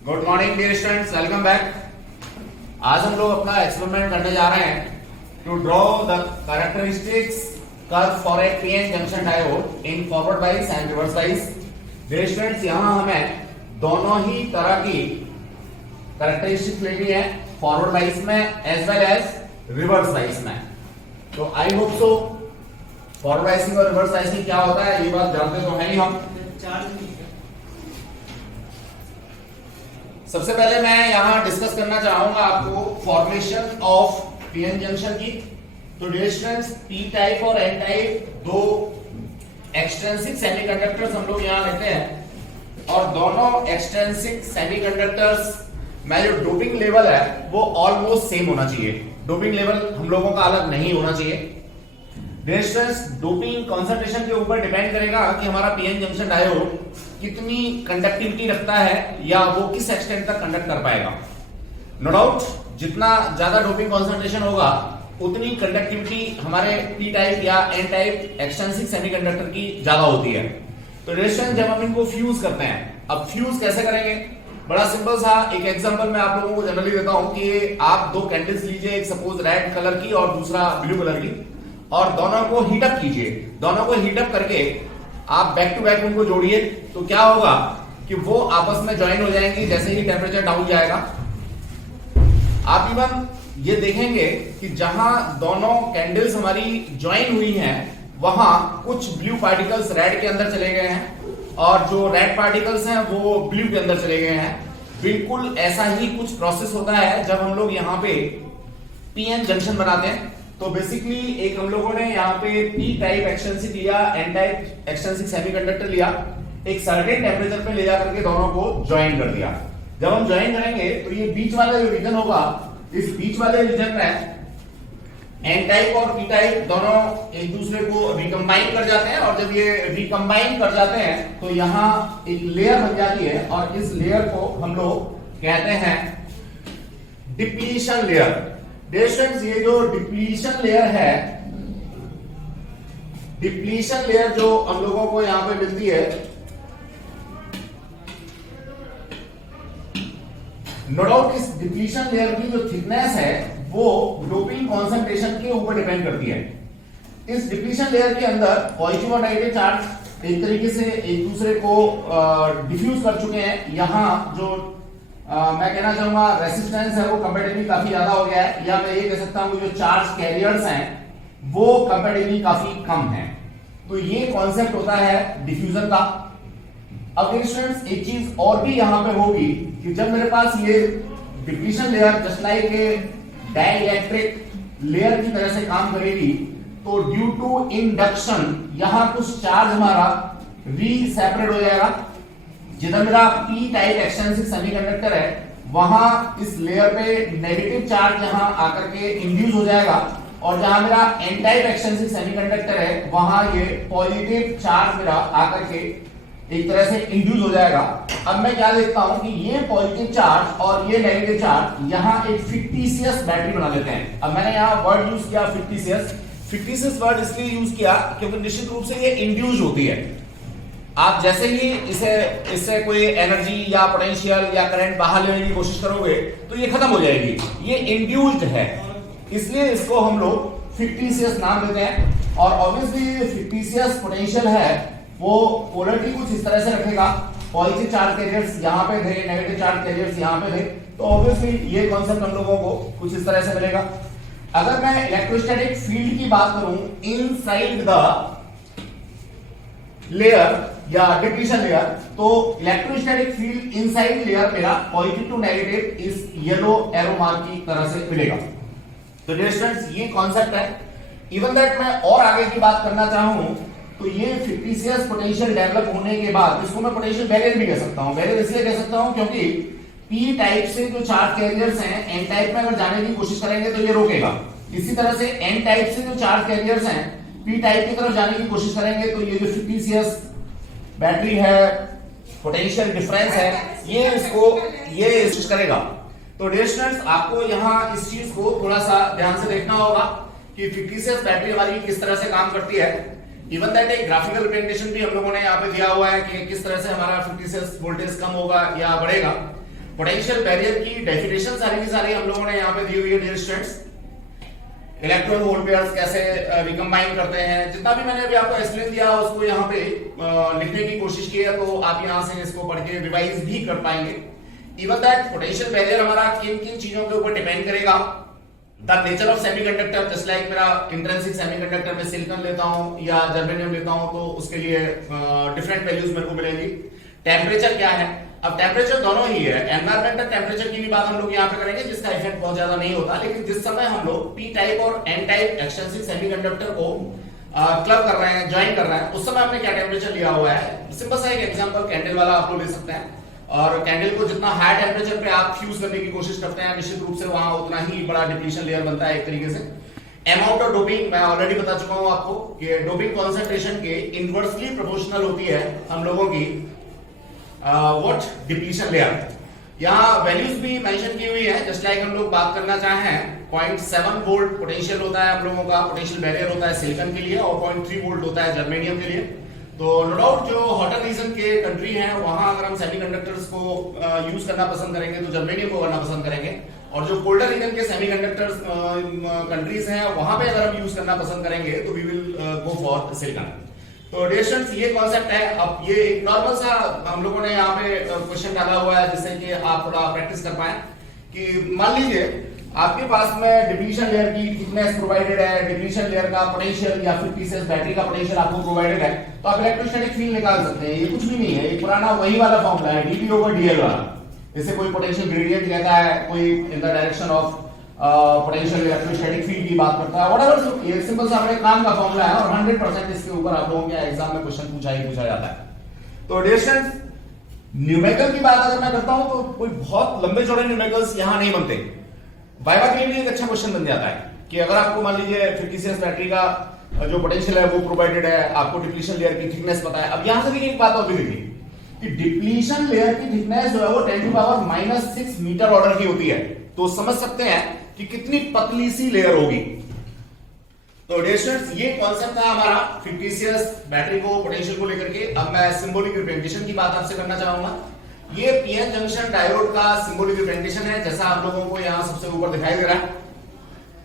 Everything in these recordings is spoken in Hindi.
Good morning dear students, welcome back. आज हम लोग अपना एक्सपेरिमेंट करने जा रहे हैं to draw the characteristics curve for a PN junction diode in forward bias and reverse bias. Dear students, यहां हमें दोनों ही तरह की कैरेक्टरिस्टिक्स लेनी है, फॉरवर्ड बाइस में as well as reverse bias में। तो I hope so forward biasing और रिवर्स बाइसिंग क्या होता है ये बात जानते तो है ही हम। सबसे पहले मैं यहां डिस्कस करना चाहूंगा आपको फॉर्मेशन ऑफ पीएन जंक्शन की। तो डियर स्टूडेंट्स, पी टाइप और एन टाइप दो एक्सट्रिंसिक सेमीकंडक्टर्स हम लोग यहां लेते हैं, और दोनों एक्सट्रिंसिक सेमीकंडक्टर्स में जो डोपिंग लेवल है वो ऑलमोस्ट सेम होना चाहिए। डोपिंग लेवल हम लोगों का अलग नहीं होना चाहिए। डियर स्टूडेंट्स, डोपिंग कंसंट्रेशन के ऊपर डिपेंड करेगा कि हमारा पीएन जंक्शन डायोड कितनी कंडक्टिविटी रखता है या वो किस एक्सटेंट तक कंडक्ट कर पाएगा। नो डाउट, जितना ज्यादा डोपिंग कंसंट्रेशन होगा उतनी कंडक्टिविटी हमारे पी टाइप या एन टाइप एक्सट्रिंसिक सेमीकंडक्टर की ज्यादा होती है। तो रिलेशन जब हम इनको फ्यूज करते हैं, अब फ्यूज कैसे करेंगे? बड़ा सिंपल सा एक एग्जांपल मैं आप लोगों को जनरली देता हूं कि आप दो कैंडल्स लीजिए, एक सपोज रेड कलर की और दूसरा ब्लू कलर की, और दोनों को हीट अप कीजिए। दोनों को हीट अप करके आप बैक टू बैक उनको जोड़िए, तो क्या होगा कि वो आपस में ज्वाइन हो जाएंगी जैसे ही टेम्परेचर डाउन जाएगा। आप इवन ये देखेंगे कि जहां दोनों कैंडल्स हमारी ज्वाइन हुई हैं वहां कुछ ब्लू पार्टिकल्स रेड के अंदर चले गए हैं और जो रेड पार्टिकल्स हैं वो ब्लू के अंदर चले गए हैं। बिल्कुल ऐसा ही कुछ प्रोसेस होता है जब हम लोग यहाँ पे पीएन जंक्शन बनाते हैं। तो बेसिकली एक हम लोगों ने यहाँ पे पी टाइप एक्सट्रिंसिक लिया, एन टाइप एक्सट्रिंसिक सेमीकंडक्टर लिया, एक सर्टेन टेम्परेचर पे ले जा करके दोनों को ज्वाइन कर दिया। जब हम ज्वाइन करेंगे तो ये बीच वाला जो रीजन होगा, इस बीच वाले रीजन में एन टाइप और पी टाइप दोनों एक दूसरे को रिकंबाइन कर जाते हैं, और जब ये रिकंबाइन कर जाते हैं तो यहाँ एक लेयर बन जाती है, और इस लेयर को हम लोग कहते हैं डिप्लीशन लेयर। डियर स्टूडेंट्स, ये जो डिप्लीशन लेयर है, डिप्लीशन लेयर जो हम लोगों को यहां पे मिलती है, नो डाउट इस डिप्लीशन लेयर की जो थिकनेस है वो डोपिंग कॉन्सेंट्रेशन के ऊपर डिपेंड करती है। इस डिप्लीशन लेयर के अंदर पॉजिटिव और नेगेटिव चार्ज एक तरीके से एक दूसरे को डिफ्यूज कर चुके हैं। यहां जो मैं कहना चाहूंगा रेसिस्टेंस है वो कंपैरेटिवली काफी ज्यादा हो गया है, या मैं ये कह सकता हूं जो चार्ज कैरियर्स हैं वो कंपैरेटिवली काफी कम हैं। तो ये कॉन्सेप्ट होता है डिफ्यूजन का। अब स्टूडेंट्स, एक चीज और भी यहां पे होगी कि जब मेरे पास ये depletion layer just like a dielectric layer की तरह से काम करेगी, तो ड्यू टू इंडक्शन यहां कुछ चार्ज हमारा रीसेपरेट हो जाएगा। जिधर मेरा पी टाइप एक्सट्रिंसिक सेमीकंडक्टर है वहां इस लेयर पे नेगेटिव चार्ज यहां आकर के इंड्यूस हो जाएगा, और जहां मेरा एन टाइप एक्सट्रिंसिक सेमीकंडक्टर है वहां ये पॉजिटिव चार्ज मेरा आकर के एक तरह से इंड्यूस हो जाएगा। अब मैं क्या देखता हूं कि ये पॉजिटिव चार्ज और ये नेगेटिव चार्ज यहां एक फिक्टिशियस बैटरी बना लेते हैं। अब मैंने यहां वर्ड यूज किया फिक्टिशियस। फिक्टिशियस वर्ड इसलिए यूज किया क्योंकि निश्चित रूप से ये इंड्यूस होती है। आप जैसे ही इससे कोई एनर्जी या पोटेंशियल या करंट बाहर लेने की कोशिश करोगे तो ये खत्म हो जाएगी। ये इंड्यूस्ड है, इसलिए इसको हम लोग फिक्टिशियस नाम देते हैं। और ऑब्वियसली फिक्टिशियस पोटेंशियल है वो पोलरिटी कुछ इस तरह से रखेगा, पॉजिटिव चार्ज कैरियर्स यहाँ पे थे, नेगेटिव चार्ज कैरियर्स यहाँ पे थे, तो ऑब्वियसली ये कॉन्सेप्ट हम लोगों को कुछ इस तरह से मिलेगा। अगर मैं इलेक्ट्रोस्टैटिक फील्ड की बात करूं इनसाइड द लेयर या डिप्लीशन लेयर, तो इलेक्ट्रोस्टैटिक फील्ड इनसाइड लेयर मेरा पॉजिटिव टू नेगेटिव इस येलो एरो मार्क की तरह से मिलेगा। तो डियर स्टूडेंट्स, ये कॉन्सेप्ट है। इवन दैट मैं और आगे की बात करना चाहूं तो ये फिक्टिशियस पोटेंशियल डेवलप होने के बाद इसको मैं पोटेंशियल बैरियर भी कह सकता हूं। बैरियर इसलिए कह सकता हूं क्योंकि पी टाइप से जो चार्ज कैरियर्स हैं एन टाइप में अगर जाने की कोशिश करेंगे तो ये रोकेगा। इसी तरह से एन टाइप से जो चार्ज कैरियर्स हैं पी टाइप की तरफ जाने की कोशिश करेंगे तो ये जो फिक्टिशियस बैटरी है, पोटेंशियल डिफरेंस है, ये कोशिश करेगा। तो डियर स्टूडेंट्स, आपको यहाँ इस चीज को थोड़ा सा ध्यान से देखना होगा कि फिक्टिशियस बैटरी हमारी किस तरह से काम करती है। इवन दैट एक ग्राफिकल रिप्रेजेंटेशन भी हम लोगों ने यहाँ पे दिया हुआ है कि किस तरह से हमारा 56 वोल्टेज कम होगा या बढ़ेगा। पोटेंशियल बैरियर की डेफिनेशन सारी की सारी हम लोगों ने यहाँ पे दी हुई है dear students. Electron hole pairs कैसे रिकंबाइन करते हैं, जितना भी मैंने अभी आपको एक्सप्लेन दिया उसको यहाँ पे लिखने की कोशिश की है, तो आप यहाँ से इसको पढ़ के रिवाइज भी कर पाएंगे। इवन दैट पोटेंशियल बैरियर हमारा किन किन चीजों के ऊपर डिपेंड करेगा। The nature of semiconductor, just like मेरा इंट्रिंसिक सेमीकंडक्टर में सिलिकॉन लेता हूं या जर्मेनियम लेता हूं तो उसके लिए डिफरेंट वैल्यूज मेरे को मिलेंगी। टेम्परेचर क्या है, अब टेम्परेचर दोनों ही है, एनवायरमेंटल टेम्परेचर की भी बात हम लोग यहाँ पे करेंगे जिसका इफेक्ट बहुत ज्यादा नहीं होता, लेकिन जिस समय हम लोग पी टाइप और एन टाइप एक्सटेंसिव सेमीकंडक्टर को क्लब कर रहे हैं, ज्वाइन कर रहे हैं, उस समय हमने क्या टेम्परेचर लिया हुआ है। सिंपल सा एक एग्जांपल कैंडल वाला आप लोग ले सकते हैं, और कैंडल को जितना हाई टेम्परेचर पे आप फ्यूज करने की कोशिश करते हैं निश्चित रूप से वहां उतना ही बड़ा डिप्लीशन लेयर बनता है एक तरीके से। अमाउंट ऑफ डोपिंग मैं ऑलरेडी बता चुका हूं आपको कि डोपिंग कॉन्सेंट्रेशन के इनवर्सली प्रोपोर्शनल होती है हम लोगों की व्हाट डिप्लीशन लेयर। यहाँ वैल्यूज भी मेंशन की हुई है, जस्ट लाइक हम लोग बात करना चाहें 0.7 वोल्ट पोटेंशियल होता है हम लोगों का, पोटेंशियल बैरियर होता है सिलिकॉन के लिए, और 0.3 वोल्ट होता है जर्मेनियम के लिए। तो नो डाउट जो हॉटर रीजन के कंट्री हैं वहां अगर हम सेमीकंडक्टर्स को यूज करना पसंद करेंगे तो जर्मेनियम को करना पसंद करेंगे, और जो कोल्डर रीजन के सेमीकंडक्टर्स कंट्रीज हैं वहां पे अगर हम यूज करना पसंद करेंगे तो we will go for silicon. तो डियर स्टूडेंट्स ये कॉन्सेप्ट है। अब ये एक नॉर्मल सा हम लोगों ने यहाँ पे क्वेश्चन डाला हुआ है जिससे कि आप थोड़ा प्रैक्टिस कर पाए कि मान लीजिए आपके पास में डिप्लीशन लेयर की थिकनेस प्रोवाइडेड है, डिप्लीशन लेयर का पोटेंशियल या फिर पीसीएस बैटरी का पोटेंशियल आपको प्रोवाइडेड है, तो आप इलेक्ट्रोस्टैटिक फील्ड निकाल सकते हैं। ये कुछ भी नहीं है, ये पुराना वही वाला फॉर्मूला है dp over dl वाला। इसे कोई पोटेंशियल ग्रेडियंट कहता है, कोई in the direction of potential electrostatic field की बात करता है, व्हाटएवर। ये सिंपल सा अपने काम का फॉर्मूला है और 100% इसके ऊपर आप लोगों के एग्जाम में क्वेश्चन पूछा जाता है। तो डियर स्टूडेंट्स न्यूमेरिकल की बात अगर मैं करता हूं तो कोई बहुत लंबे चौड़े न्यूमेरिकल्स यहां नहीं बनते। वाइवा के लिए भी एक अच्छा क्वेश्चन बन जाता है कि अगर आपको मान लीजिए 50 बैटरी का जो पोटेंशियल है वो प्रोवाइडेड है, आपको डिप्लीशन लेयर की थिकनेस पता है। अब यहां से भी एक बात और भी लिखी कि डिप्लीशन लेयर की थिकनेस जो है वो 10⁻⁻6 मीटर ऑर्डर की होती है, तो समझ सकते हैं कि कितनी पतली सी लेयर होगी। तो डियर स्टूडेंट्स ये कॉन्सेप्ट था हमारा 50 बैटरी को पोटेंशियल को लेकर के। अब मैं सिंबॉलिक रिप्रेजेंटेशन की बात आपसे करना चाहूंगा। ये पीएन जंक्शन डायोड का सिंबॉलिक रिप्रेजेंटेशन है, जैसा आप लोगों को यहाँ सबसे ऊपर दिखाई दे रहा है।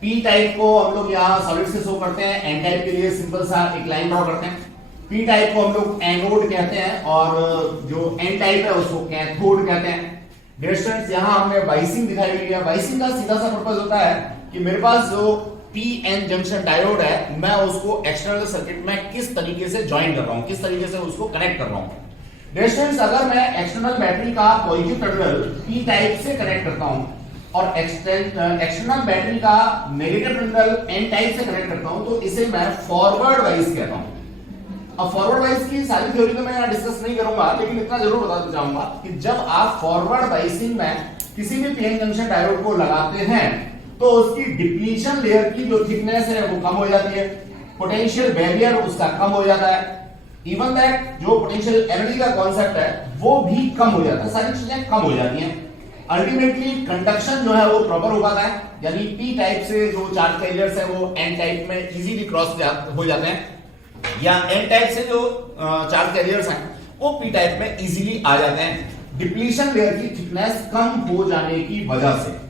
पी टाइप को हम लोग यहाँ सॉलिड से शो करते हैं, एन टाइप के लिए सिंपल सा एक लाइन ड्रॉ करते हैं। पी टाइप को हम लोग एनोड कहते हैं और जो एन टाइप है उसको कैथोड कहते हैं। डियर स्टूडेंट्स यहाँ हमने वाइसिंग दिखाई हुई है। वाइसिंग का सीधा सा पर्पस होता है कि मेरे पास जो पीएन जंक्शन डायोड है मैं उसको एक्सटर्नल सर्किट में किस तरीके से ज्वाइन कर रहा हूं, किस तरीके से उसको कनेक्ट कर रहा हूं। डियर स्टूडेंट्स अगर मैं एक्सटर्नल बैटरी का पॉजिटिव टर्मिनल पी टाइप से कनेक्ट करता हूं और एक्सटर्नल बैटरी का नेगेटिव टर्मिनल एन टाइप से कनेक्ट करता हूं तो इसे मैं फॉरवर्ड वाइज कहता हूं। अब फॉरवर्ड वाइज की सारी थ्योरी तो मैं यहाँ डिस्कस नहीं करूंगा, लेकिन इतना जरूर बताना चाहूंगा कि जब आप फॉरवर्ड वाइसिंग में किसी भी पीएन जंक्शन डायोड को लगाते हैं तो उसकी डिप्लीशन लेयर की जो थिकनेस है वो कम हो जाती है, पोटेंशियल बैरियर उसका कम हो जाता है, इवन दैट जो पोटेंशियल एनर्जी का कॉन्सेप्ट है वो भी कम हो जाता है, सारी चीजें कम हो जाती हैं। अल्टीमेटली कंडक्शन जो है वो प्रॉपर हो पाता है, यानी पी टाइप से जो चार्ज कैरियर्स है वो एन टाइप में इजीली क्रॉस हो जाते हैं, या एन टाइप से जो चार्ज कैरियर्स हैं वो पी टाइप में इजीली आ जाते हैं डिप्लीशन लेयर की थिकनेस कम हो जाने की वजह से।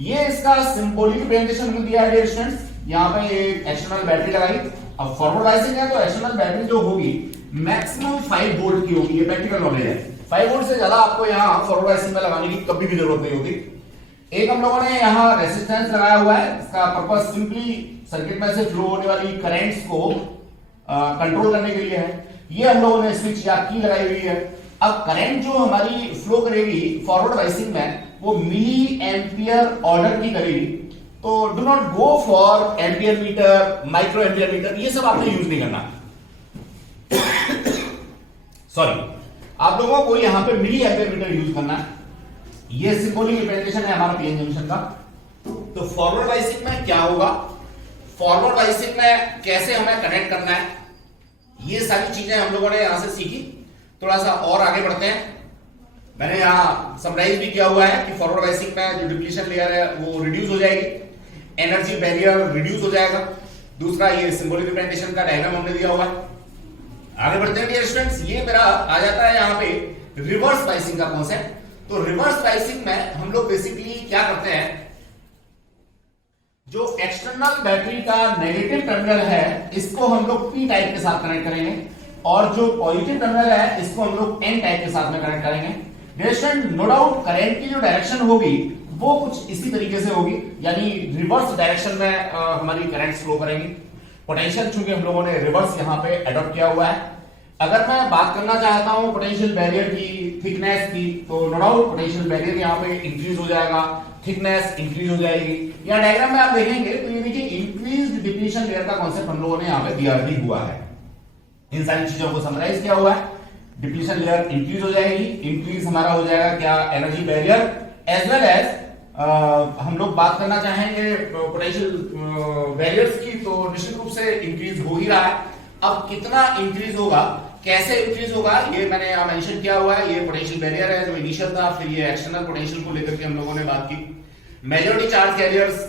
ये इसका सिंबॉलिक रिप्रेजेंटेशन मिल दिया है डियर स्टूडेंट्स। यहाँ पे एक एक्सटर्नल बैटरी लगाई, अब फॉरवर्ड वाइसिंग है तो एक्सटर्नल बैटरी जो होगी मैक्सिमम 5 वोल्ट की होगी, ये प्रैक्टिकल नॉलेज है। 5 वोल्ट से ज्यादा आपको यहाँ फॉरवर्ड वाइसिंग में लगाने की कभी भी जरूरत नहीं होती। एक हम लोगों ने यहाँ रेसिस्टेंस लगाया हुआ है, इसका पर्पस सिंपली सर्किट में से फ्लो होने वाली करंट्स को कंट्रोल करने के लिए है। ये हम लोगों ने स्विच या की लगाई हुई है। अब करंट जो हमारी फ्लो करेगी फॉरवर्ड वाइसिंग में वो मिली एम्पियर ऑर्डर की करेगी, तो do not go for ampere meter, micro ampere meter, ये सब आपने यूज नहीं करना। सॉरी, आप लोगों को यहां पे मिली एम्पियर मीटर यूज करना है। ये सिंबॉलिक रिप्रेजेंटेशन है हमारा पीएन जंक्शन का। तो फॉरवर्ड वाइसिंग में क्या होगा, फॉरवर्ड वाइसिंग में कैसे हमें कनेक्ट करना है, ये सारी चीजें हम लोगों ने यहां से सीखी। थोड़ा सा और आगे बढ़ते हैं। मैंने यहाँ समराइज भी किया हुआ है कि फॉरवर्ड वाइसिंग में जो डिप्लीशन लेयर है वो रिड्यूस हो जाएगी, एनर्जी बैरियर रिड्यूस हो जाएगा। दूसरा ये सिंबॉलिक रिप्रेजेंटेशन का डायग्राम हमने दिया हुआ है। आगे बढ़ते हैं डियर स्टूडेंट्स, ये मेरा आ जाता है यहाँ पे रिवर्स वाइसिंग का कॉन्सेप्ट। तो रिवर्स बायसिंग में हम लोग बेसिकली क्या करते हैं, जो एक्सटर्नल बैटरी का नेगेटिव टर्मिनल है इसको हम लोग पी टाइप के साथ कनेक्ट करेंगे और जो पॉजिटिव टर्मिनल है इसको हम लोग एन टाइप के साथ में कनेक्ट करेंगे। नो डाउट करंट की जो डायरेक्शन होगी वो कुछ इसी तरीके से होगी, यानी रिवर्स डायरेक्शन में हमारी करंट फ्लो करेंगी। पोटेंशियल चूंकि हम लोगों ने रिवर्स यहां पे अडॉप्ट किया हुआ है। अगर मैं बात करना चाहता हूं पोटेंशियल बैरियर की थिकनेस की, तो नो डाउट पोटेंशियल बैरियर यहां पे इंक्रीज हो जाएगा, थिकनेस इंक्रीज हो जाएगी। यहां डायग्राम में आप देखेंगे तो ये देखिए इंक्रीज्ड डिप्लीशन लेयर का कांसेप्ट हम लोगों ने यहां पे दिया भी हुआ है। इन सारी चीजों को समराइज किया हुआ है। डिप्लीशन लेयर इंक्रीज हो जाएगी, इंक्रीज हमारा हो जाएगा क्या, energy barrier, as well as हम लोग बात करना चाहेंगे पोटेंशियल बैरियर्स की, तो निश्चित रूप से इंक्रीज हो ही रहा है। अब कितना इंक्रीज होगा, कैसे इंक्रीज होगा, ये मैंने यहां मेंशन किया हुआ है। ये पोटेंशियल बैरियर है जो इनिशियल था, फिर ये एक्सटर्नल पोटेंशियल को लेकर के हम लोगों ने बात की। मेजॉरिटी चार्ज कैरियर्स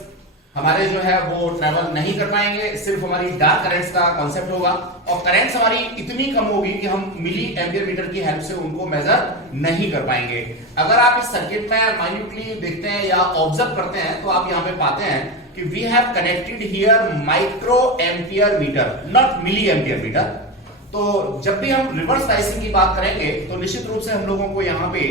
हमारे जो है वो ट्रेवल नहीं कर पाएंगे, सिर्फ हमारी डार्क करंट्स का कॉन्सेप्ट होगा और करंट्स हमारी इतनी कम होगी कि हम मिली एम्पियर मीटर की हेल्प से उनको मेजर नहीं कर पाएंगे। अगर आप इस सर्किट में माइन्यूटली देखते हैं या ऑब्जर्व करते हैं तो आप यहां पे पाते हैं कि we have connected here micro ampere meter, not milli ampere meter. तो जब भी हम रिवर्स बायसिंग की बात करेंगे तो निश्चित रूप से हम लोगों को यहां पे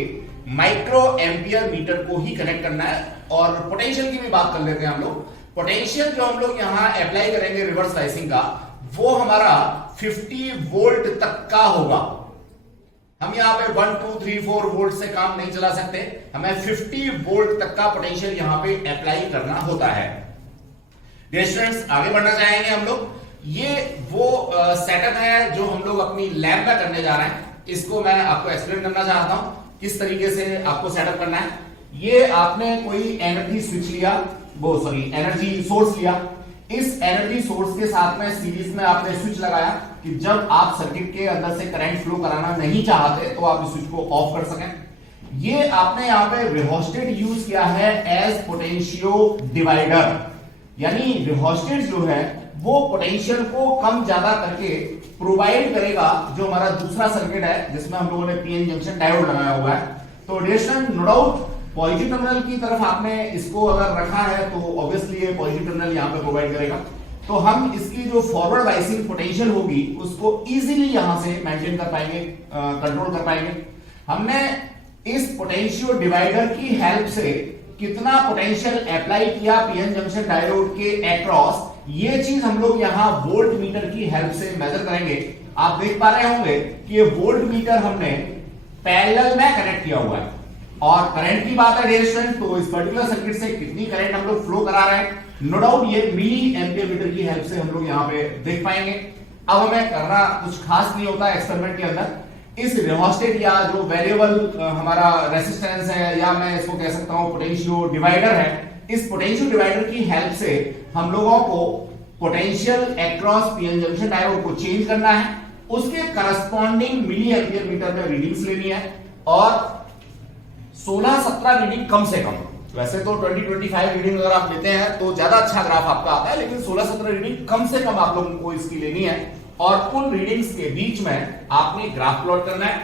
माइक्रो एम्पियर मीटर को ही कनेक्ट करना है। और पोटेंशियल की भी बात कर लेते हैं हम लोग। पोटेंशियल जो हम लोग यहां अप्लाई करेंगे रिवर्स बायसिंग का, वो हमारा 50 वोल्ट तक का होगा। हम यहां पे 1 2 3 4 वोल्ट से काम नहीं चला सकते, हमें 50 वोल्ट तक का पोटेंशियल यहां पे अप्लाई करना होता है। डियर स्टूडेंट्स, आगे बढ़ना चाहेंगे हम लोग। ये वो सेटअप है जो हम लोग अपनी लैब में करने जा रहे हैं। इसको मैं आपको एक्सप्लेन करना चाहता हूं किस तरीके से आपको सेटअप करना है। ये आपने कोई एनर्जी स्विच लिया, एनर्जी सोर्स लिया। इस एनर्जी सोर्स के साथ में सीरीज में आपने स्विच लगाया कि जब आप सर्किट के अंदर से करंट फ्लो कराना नहीं चाहते तो आप इस स्विच को ऑफ कर सकें। ये आपने यहां पे रिहोस्टेट यूज किया है एज पोटेंशियो डिवाइडर, यानी रिहोस्टेट जो है वो पोटेंशियल को कम ज्यादा करके प्रोवाइड करेगा जो हमारा दूसरा सर्किट है जिसमें हम लोगों ने पीएन जंक्शन डायोड लगाया हुआ है। तो dear no doubt positive terminal की तरफ आपने इसको अगर रखा है तो ऑब्वियसली ये पॉजिटिव टर्मिनल यहां पे प्रोवाइड करेगा। तो हम इसकी जो फॉरवर्ड बायसिंग पोटेंशियल होगी उसको इजीली यहां से मेंटेन कर पाएंगे, कंट्रोल कर पाएंगे। हमने इस पोटेंशियो डिवाइडर की हेल्प से कितना पोटेंशियल अप्लाई किया पीएन जंक्शन डायोड के अक्रॉस, ये चीज हम लोग यहां वोल्ट मीटर की हेल्प से मेजर करेंगे। आप देख पा रहे होंगे कि ये वोल्ट मीटर हमने पैरेलल में कनेक्ट किया हुआ है। और करंट की बात है डियर स्टूडेंट, तो इस पर्टिकुलर सर्किट से कितनी करंट हम लोग फ्लो करा रहे हैं, नो डाउट ये मिली एम्पियर मीटर की हेल्प से हम लोग यहां पे देख पाएंगे। अब हमें करना कुछ खास नहीं होता एक्सपेरिमेंट के अंदर। इस रिहोस्टेट या जो वेरिएबल हमारा रेसिस्टेंस है, या मैं इसको कह सकता हूं पोटेंशियो डिवाइडर है, इस पोटेंशियो डिवाइडर की हेल्प से हम लोगों को potential across PN junction diode को चेंज करना है, उसके करस्पॉन्डिंग मिली एम्पियर मीटर में रीडिंग्स लेनी है और 16-17 रीडिंग कम से कम। वैसे तो 20-25 रीडिंग अगर आप लेते हैं तो ज्यादा अच्छा ग्राफ आपका आता है, लेकिन 16-17 रीडिंग कम से कम आप लोगों को इसकी लेनी है और उन रीडिंग्स के बीच में आपने ग्राफ प्लॉट करना है।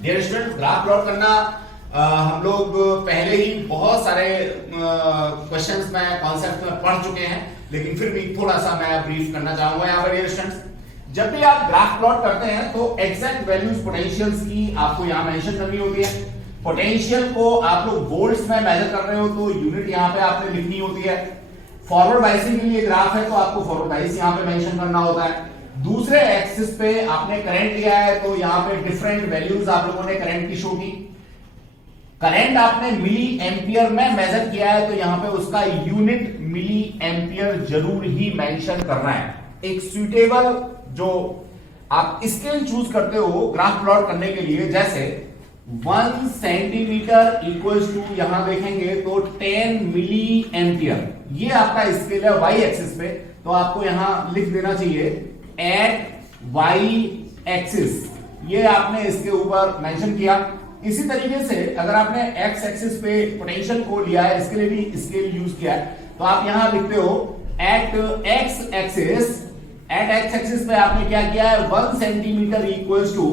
डियर स्टूडेंट, ग्राफ प्लॉट करना हम लोग पहले ही बहुत सारे क्वेश्चंस में कॉन्सेप्ट में पढ़ चुके हैं, लेकिन फिर भी थोड़ा सा मैं ब्रीफ करना चाहूंगा यहाँ पर। डियर स्टूडेंट्स, जब भी आप ग्राफ प्लॉट करते हैं तो एग्जैक्ट वैल्यूज पोटेंशियल्स की आपको यहाँ मेंशन करनी होती है। पोटेंशियल को आप लोग वोल्ट्स में मेजर कर रहे हो तो यूनिट यहाँ पे आपने लिखनी होती है। फॉरवर्ड बायसिंग के लिए ग्राफ है तो आपको फॉरवर्ड बायस यहाँ पे मेंशन करना होता है। दूसरे एक्सिस पे आपने करंट लिया है तो यहाँ पे डिफरेंट वैल्यूज आप लोगों ने करंट की शो की। करंट आपने मिली एम्पियर में मेजर किया है तो यहां पे उसका यूनिट मिली एम्पियर जरूर ही मेंशन करना है। एक सुइटेबल जो आप स्केल चूज करते हो ग्राफ प्लॉट करने के लिए, जैसे 1 सेंटीमीटर इक्वल्स टू यहां देखेंगे तो 10 मिली एम्पियर, ये आपका स्केल है वाई एक्सिस पे, तो आपको यहां लिख देना चाहिए एट वाई एक्सिस, ये आपने इसके ऊपर मेंशन किया। इसी तरीके से अगर आपने एक्स एक्सिस पे पोटेंशियल को लिया है, इसके लिए भी स्केल यूज किया है, तो आप यहां लिखते हो एट एक्स एक्सिस पे आपने क्या किया है 1 सेंटीमीटर इक्वल्स टू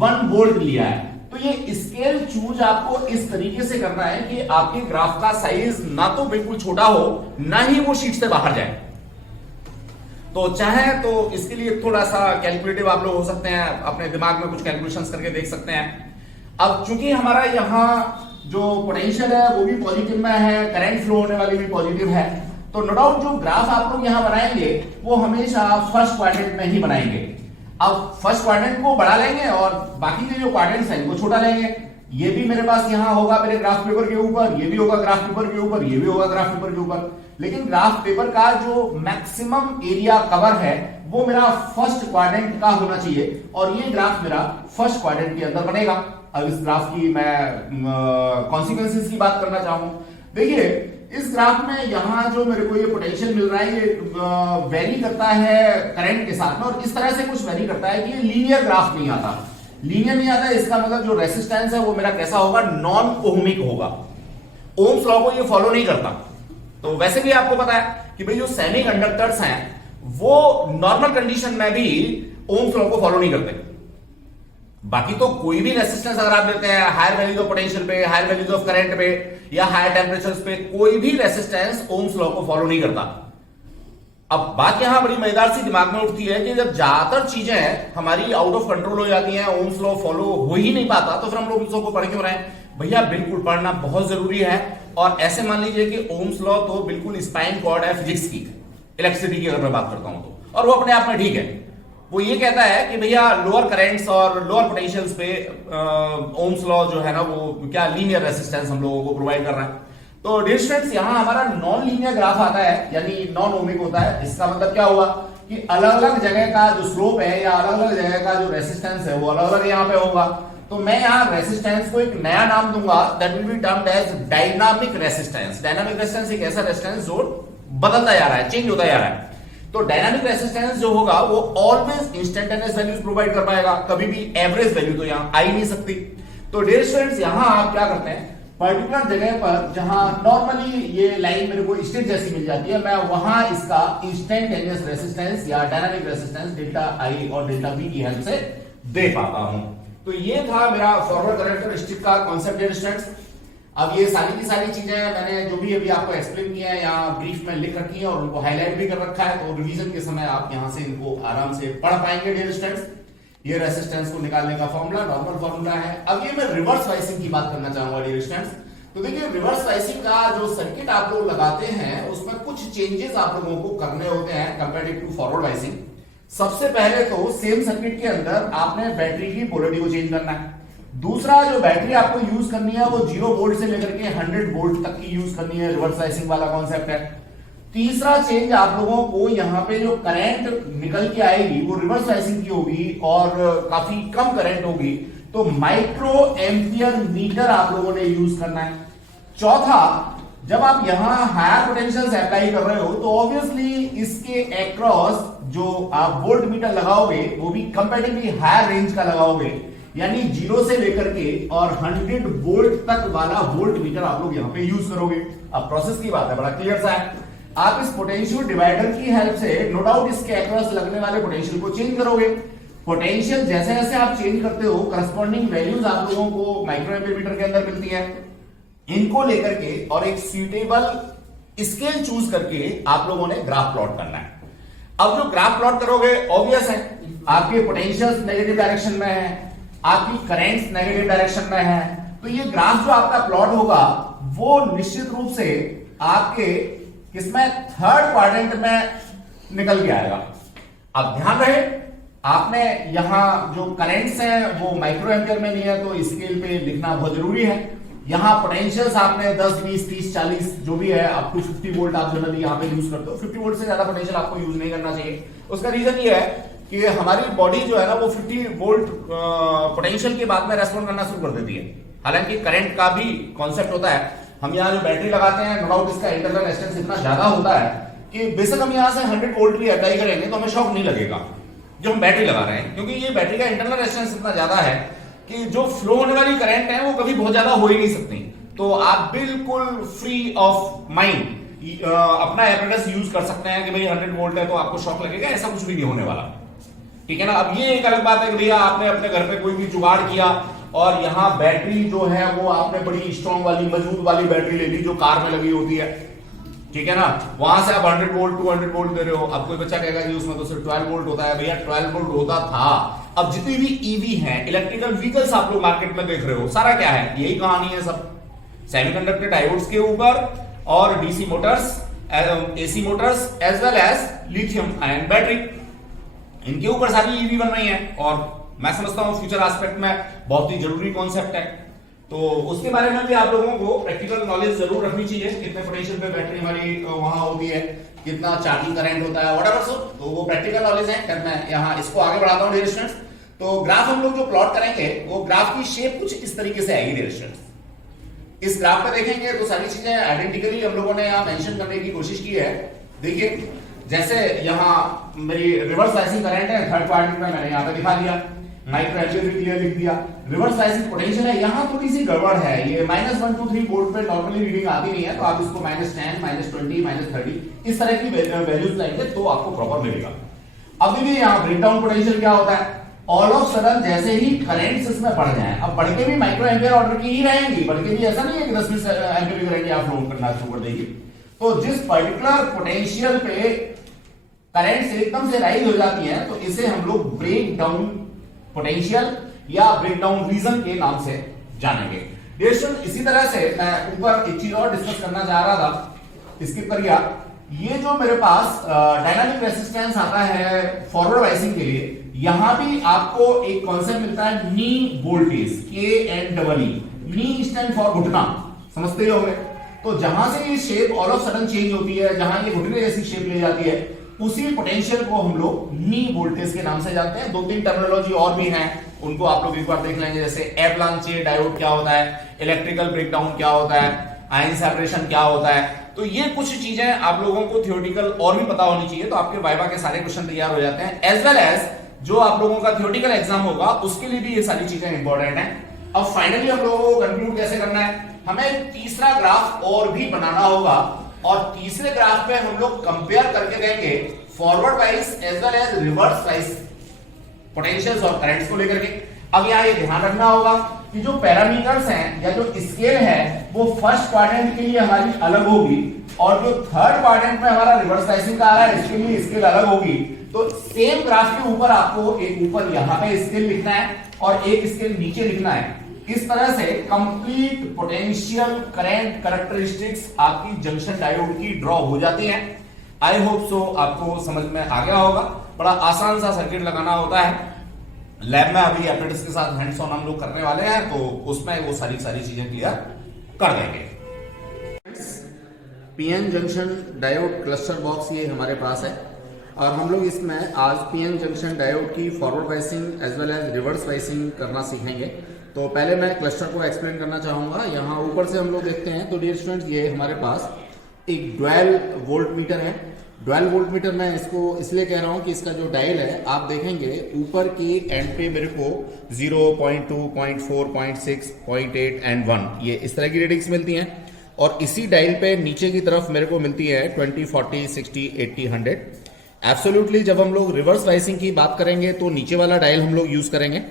1 वोल्ट लिया है। तो ये स्केल चूज आपको इस तरीके से करना है कि आपके ग्राफ का साइज ना तो बिल्कुल छोटा हो, ना ही वो शीट से बाहर जाए। तो चाहे तो इसके लिए थोड़ा सा कैलकुलेटिव आप लोग हो सकते हैं, अपने दिमाग में कुछ कैलकुलेशंस करके देख सकते हैं। अब चूंकि हमारा यहां जो पोटेंशियल है वो भी पॉजिटिव में है, करंट फ्लो होने वाली भी पॉजिटिव है, तो नो डाउट जो ग्राफ आप लोग यहां बनाएंगे वो हमेशा फर्स्ट क्वाड्रेंट में ही बनाएंगे। अब फर्स्ट क्वाड्रेंट को बढ़ा लेंगे और बाकी के जो क्वाड्रेंट्स हैं वो छोटा लेंगे। ये भी मेरे पास यहां होगा मेरे ग्राफ पेपर के ऊपर, ये भी होगा ग्राफ पेपर के ऊपर, ये भी होगा ग्राफ पेपर के ऊपर, लेकिन ग्राफ पेपर का जो मैक्सिमम एरिया कवर है वो मेरा फर्स्ट क्वाड्रेंट का होना चाहिए, और ये ग्राफ मेरा फर्स्ट क्वाड्रेंट के अंदर बनेगा। अब इस ग्राफ की मैं कॉन्सिक्वेंसेस की बात करना चाहूं। देखिए इस ग्राफ में यहां जो मेरे को ये पोटेंशियल मिल रहा है ये वेरी करता है करंट के साथ में, और इस तरह से कुछ वेरी करता है कि ये लीनियर ग्राफ नहीं आता। लीनियर नहीं आता इसका मतलब जो रेसिस्टेंस है वो मेरा कैसा होगा, नॉन ओहमिक होगा। ओम्स लॉ को ये फॉलो नहीं करता। तो वैसे भी आपको पता है कि भाई जो सेमीकंडक्टर्स हैं वो नॉर्मल कंडीशन में भी ओम्स लॉ को फॉलो नहीं करते। बाकी तो कोई भी रेसिस्टेंस अगर आप लेते हैं हायर वैल्यूज ऑफ पोटेंशियल पे, हायर वैल्यूज ऑफ करंट पे या हायर टेम्परेचर्स पे, कोई भी रेसिस्टेंस ओम्स लॉ को फॉलो नहीं करता। अब बात यहां बड़ी मजेदार सी दिमाग में उठती है कि जब ज्यादातर चीजें हमारी आउट ऑफ कंट्रोल हो जाती हैं, ओम्स लॉ फॉलो हो ही नहीं पाता, तो फिर हम लोग ओम्स लॉ को पढ़ क्यों रहे हैं? भैया बिल्कुल पढ़ना बहुत जरूरी है। और ऐसे मान लीजिए कि ओम्स लॉ तो बिल्कुल स्पाइन कॉर्ड है फिजिक्स की, इलेक्ट्रिसिटी की अगर मैं बात करता हूं तो, और वो अपने आप में ठीक है। वो ये कहता है कि भैया लोअर करंट्स और लोअर पोटेंशियल्स पे ओम्स लॉ जो है ना वो क्या लीनियर रेसिस्टेंस हम लोगों को प्रोवाइड कर रहा है। तो डियर स्टूडेंट्स यहां हमारा नॉन लीनियर ग्राफ आता है, यानी नॉन ओमिक होता है। इसका मतलब क्या हुआ कि अलग अलग जगह का जो स्लोप है या अलग अलग जगह का जो रेसिस्टेंस है वो अलग अलग यहां पे होगा। तो मैं यहां रेसिस्टेंस को एक नया नाम दूंगा, that will be termed as dynamic resistance. Dynamic resistance एक ऐसा रेसिस्टेंस जो बदलता जा रहा है, चेंज होता जा रहा है। तो डायनामिक रेसिस्टेंस जो होगा वो ऑलवेज इंस्टेंटेनियस वैल्यूज प्रोवाइड कर पाएगा, कभी भी एवरेज वैल्यू तो यहां आ ही नहीं सकती। तो डियर स्टूडेंट्स यहां आप क्या करते हैं, पर्टिकुलर जगह पर जहां नॉर्मली ये लाइन मेरे को स्ट्रेट जैसी मिल जाती है, मैं वहां इसका इंस्टेंटेनियस रेसिस्टेंस या डायनामिक रेसिस्टेंस डेल्टा आई और डेल्टा बी की हेल्प से दे पाता हूं। तो ये था मेरा फॉरवर्ड कैरेक्टरिस्टिक का कॉन्सेप्ट डियर स्टूडेंट्स। अब ये सारी की सारी चीजें मैंने जो भी अभी आपको एक्सप्लेन किया है यहाँ ब्रीफ में लिख रखी है और उनको हाईलाइट भी कर रखा है, तो रिवीजन के समय आप यहाँ से इनको आराम से पढ़ पाएंगे डियर स्टूडेंट्स। ये रेसिस्टेंस को निकालने का फॉर्मूला नॉर्मल फॉर्मूला है। अब ये मैं रिवर्स वाइसिंग की बात करना चाहूंगा डियर स्टूडेंट्स। तो देखिए रिवर्स वाइसिंग का जो सर्किट आप लोग लगाते हैं उसमें कुछ चेंजेस आप लोगों को करने होते हैं कंपेरेटिव टू फॉरवर्ड वाइसिंग। सबसे पहले तो सेम सर्किट के अंदर आपने बैटरी की पोलैरिटी को चेंज करना है। दूसरा जो बैटरी आपको यूज करनी है वो 0 वोल्ट से लेकर के 100 वोल्ट तक की यूज करनी है, रिवर्स वाइसिंग वाला कॉन्सेप्ट है। तीसरा चेंज आप लोगों को यहाँ पे जो करंट निकल के आएगी वो रिवर्स वाइसिंग की होगी और काफी कम करंट होगी, तो माइक्रो एम्पियर मीटर आप लोगों ने यूज करना है। चौथा, जब आप यहां हायर पोटेंशियल से अप्लाई कर रहे हो तो ऑब्वियसली इसके एक्रॉस जो आप वोल्ट मीटर लगाओगे वो भी कंपैरेटिवली हायर रेंज का लगाओगे, यानी 0 से लेकर के और 100 वोल्ट तक वाला वोल्ट मीटर आप लोग यहां पे यूज करोगे। अब प्रोसेस की बात है, बड़ा क्लियर सा है। आप इस पोटेंशियल डिवाइडर की हेल्प से नो डाउट इसके अक्रॉस लगने वाले पोटेंशियल को चेंज करोगे। पोटेंशियल जैसे जैसे आप चेंज करते हो करस्पॉन्डिंग वैल्यूज आप लोगों को माइक्रो एम्पियर मीटर के अंदर मिलती है। इनको लेकर के और एक सुटेबल स्केल चूज करके आप लोगों ने ग्राफ प्लॉट करना है। अब जो ग्राफ प्लॉट करोगे ऑब्वियस है आपके पोटेंशियल्स नेगेटिव डायरेक्शन में है, आपकी करंट्स नेगेटिव डायरेक्शन में है, तो ये ग्राफ जो आपका प्लॉट होगा वो निश्चित रूप से आपके किसमें थर्ड क्वाड्रेंट में निकल के आएगा। अब ध्यान रहे आपने यहां जो करंट्स हैं वो माइक्रो एम्पियर में नहीं है तो स्केल पे लिखना बहुत जरूरी है। यहां पोटेंशियल्स आपने 10 20 30 40 जो भी है अप टू 50 वोल्ट आप जनरली यहां पे यूज करते हो। 50 वोल्ट से ज्यादा पोटेंशियल आपको यूज नहीं करना चाहिए। उसका रीजन ये है कि हमारी बॉडी जो है ना वो 50 वोल्ट पोटेंशियल के बाद में रेस्पॉन्ड करना शुरू कर देती है। हालांकि करंट का भी कॉन्सेप्ट होता है। हम यहाँ जो बैटरी लगाते हैं नो डाउट इसका इंटरनल रेजिस्टेंस इतना ज्यादा होता है कि बेशक हम यहाँ से 100 वोल्ट भी अप्लाई करेंगे तो हमें शॉक नहीं लगेगा जो हम बैटरी लगा रहे हैं, क्योंकि ये बैटरी का इंटरनल रेजिस्टेंस इतना ज्यादा है कि जो फ्लो होने वाली करंट है वो कभी बहुत ज्यादा हो ही नहीं सकती। तो आप बिल्कुल फ्री ऑफ माइंड अपना एपरेटस यूज कर सकते हैं कि भाई 100 वोल्ट है तो आपको शॉक लगेगा, ऐसा कुछ भी नहीं होने वाला। ठीक है ना। अब ये एक अलग बात है कि भैया आपने अपने घर पे कोई भी जुगाड़ किया और यहाँ बैटरी जो है वो आपने बड़ी स्ट्रॉन्ग वाली मजबूत वाली बैटरी ले ली जो कार में लगी होती है, ठीक है ना। वहां से आप 100 वोल्ट 200 वोल्ट दे रहे हो। अब कोई बच्चा कहेगा कि उसमें तो सिर्फ 12 वोल्ट होता है। भैया 12 वोल्ट होता था। अब जितनी भी ईवी हैं, इलेक्ट्रिकल व्हीकल्स आप लोग मार्केट में देख रहे हो, सारा क्या है, यही कहानी है सब। सेमीकंडक्टर डायोड्स के ऊपर और DC motors, AC motors as well as lithium ion battery, इनके ऊपर सारी ईवी बन रही है। और मैं समझता हूं फ्यूचर एस्पेक्ट में बहुत ही जरूरी कॉन्सेप्ट है। तो उसके बारे में भी आप लोगों को प्रैक्टिकल नॉलेज जरूर रखनी चाहिए। कितने पोटेंशियल पे बैटरी हमारी वहां होती है, कितना चार्जिंग करंट होता है, व्हाटएवर सो, तो वो प्रैक्टिकल नॉलेज है। खैर मैं यहाँ इसको आगे बढ़ाता हूँ डियर स्टूडेंट्स। तो ग्राफ हम लोग जो प्लॉट करेंगे वो ग्राफ की शेप कुछ इस तरीके से आएगी डियर स्टूडेंट्स। इस ग्राफ पे देखेंगे तो सारी चीजें आइडेंटिकली हम लोगों ने यहाँ मेंशन करने की कोशिश की है। देखिए जैसे यहाँ मेरी रिवर्स बायसिंग करंट है, थर्ड क्वाड्रेंट में मैंने यहाँ पे दिखा दिया, माइक्रो एम्पियर भी क्लियर लिख दिया। रिवर्स बायसिंग पोटेंशियल है, यहाँ थोड़ी सी गड़बड़ है, ये -1 2 3 वोल्ट पे नॉर्मली रीडिंग आती नहीं है, तो आप इसको -10 -20 -30 इस तरह की वैल्यूज लाएंगे तो आपको प्रॉपर मिलेगा। अब देखिए यहाँ ब्रेकडाउन पोटेंशियल क्या होता है, ऑल ऑफ सडन जैसे ही करंट्स इसमें बढ़ जाएं, अब बढ़ के भी माइक्रो एम्पियर ऑर्डर की ही रहेंगी, बढ़ के भी ऐसा नहीं है कि 10 एम्पियर की करंट आप फ्लो करना शुरू कर देगी। तो जिस पर्टिकुलर पोटेंशियल पे करंट्स एकदम से राइज हो जाती हैं तो इसे हम लोग ब्रेक डाउन पोटेंशियल या ब्रेक डाउन रीजन के नाम से जानेंगे। इसी तरह से मैं ऊपर एक चीज और डिस्कस करना चाह रहा था, स्किप कर गया। ये जो मेरे पास डायनामिक रेसिस्टेंस आता है फॉरवर्ड बायसिंग के लिए, यहां भी आपको एक कॉन्सेप्ट मिलता है नी voltage, KNEE। Knee stand for घुटना, समझते ही होंगे। तो जहां से ये shape all of sudden change होती है, जहां ये घुटने जैसी शेप ले जाती है, उसी पोटेंशियल को हम लोग नी वोल्टेज के नाम से जानते हैं। 2-3 टर्मिनोलॉजी और भी हैं, उनको आप लोग एक बार देख लेंगे, जैसे एवलांचे डायोड क्या होता है, इलेक्ट्रिकल ब्रेकडाउन क्या होता है, आयन सेपरेशन क्या होता है। तो ये कुछ चीजें आप लोगों को थ्योरेटिकल और भी पता होनी चाहिए, तो आपके वाइवा के सारे क्वेश्चन तैयार हो जाते हैं। एज वेल एज जो आप लोगों का थ्योरेटिकल एग्जाम होगा उसके लिए भी ये सारी चीजें इंपॉर्टेंट है। अब फाइनली हम लोगों को कंक्लूड कैसे करना है, हमें तीसरा ग्राफ और भी बनाना होगा, और तीसरे ग्राफ पे हम लोग कंपेयर करके देंगे forward wise as well as reverse wise potentials और करंट्स को लेकर के। अब यहाँ ये ध्यान रखना होगा कि जो पैरामीटर्स हैं या जो स्केल है वो फर्स्ट क्वाड्रेंट के लिए हमारी अलग होगी, और जो थर्ड क्वाड्रेंट में हमारा रिवर्स बायसिंग का आ रहा है इसके लिए स्केल अलग होगी। तो सेम ग्राफ के ऊपर आपको एक ऊपर यहाँ पे स्केल लिखना है और एक स्केल नीचे लिखना है। इस तरह से कंप्लीट पोटेंशियल करंट कैरेक्टरिस्टिक्स आपकी जंक्शन डायोड की ड्रॉ हो जाती हैं। आई होप सो आपको समझ में आ गया होगा। बड़ा आसान सा सर्किट लगाना होता है। लैब में अभी एप्रेंटिस के साथ हैंड्स ऑन हम लोग करने वाले हैं, तो उसमें वो सारी चीजें क्लियर कर देंगे। PN junction diode cluster box ये हमारे पास है, और हम लोग इसमें आज पीएन जंक्शन डायोड की forward biasing as well as reverse biasing करना सीखेंगे। तो पहले मैं क्लस्टर को एक्सप्लेन करना चाहूंगा। यहाँ ऊपर से हम लोग देखते हैं तो डियर स्टूडेंट्स ये हमारे पास एक 12 वोल्ट मीटर है। 12 वोल्ट मीटर मैं इसको इसलिए कह रहा हूँ कि इसका जो डायल है आप देखेंगे ऊपर की एंड पे मेरे को 0, 0.2, 0.4, 0.6, 0.8 एंड 1 ये इस तरह की रीडिंग्स मिलती हैं, और इसी डायल पे नीचे की तरफ मेरे को मिलती है 20, 40, 60, 80, 100। एब्सोल्युटली जब हम लोग रिवर्स बायसिंग की बात करेंगे तो नीचे वाला डायल हम लोग यूज करेंगे,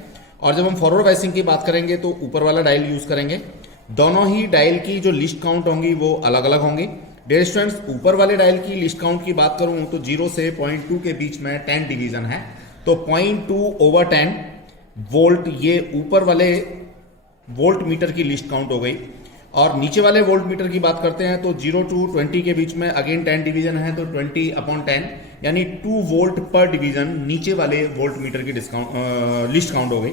और जब हम फॉरवर्ड बायसिंग की बात करेंगे तो ऊपर वाला डायल यूज करेंगे। दोनों ही डायल की जो लिस्ट काउंट होंगी वो अलग अलग होंगी। डियर स्टूडेंट्स ऊपर वाले डायल की लिस्ट काउंट की बात करूं तो 0 से 0.2 के बीच में 10 डिवीजन है, तो 0.2/10 वोल्ट ये ऊपर वाले वोल्ट मीटर की लिस्ट काउंट हो गई। और नीचे वाले वोल्ट मीटर की बात करते हैं तो 0 to 20 के बीच में अगेन 10 डिवीजन है, तो 20/10 यानी 2 वोल्ट पर डिवीजन नीचे वाले वोल्ट मीटर की लिस्ट काउंट हो गई।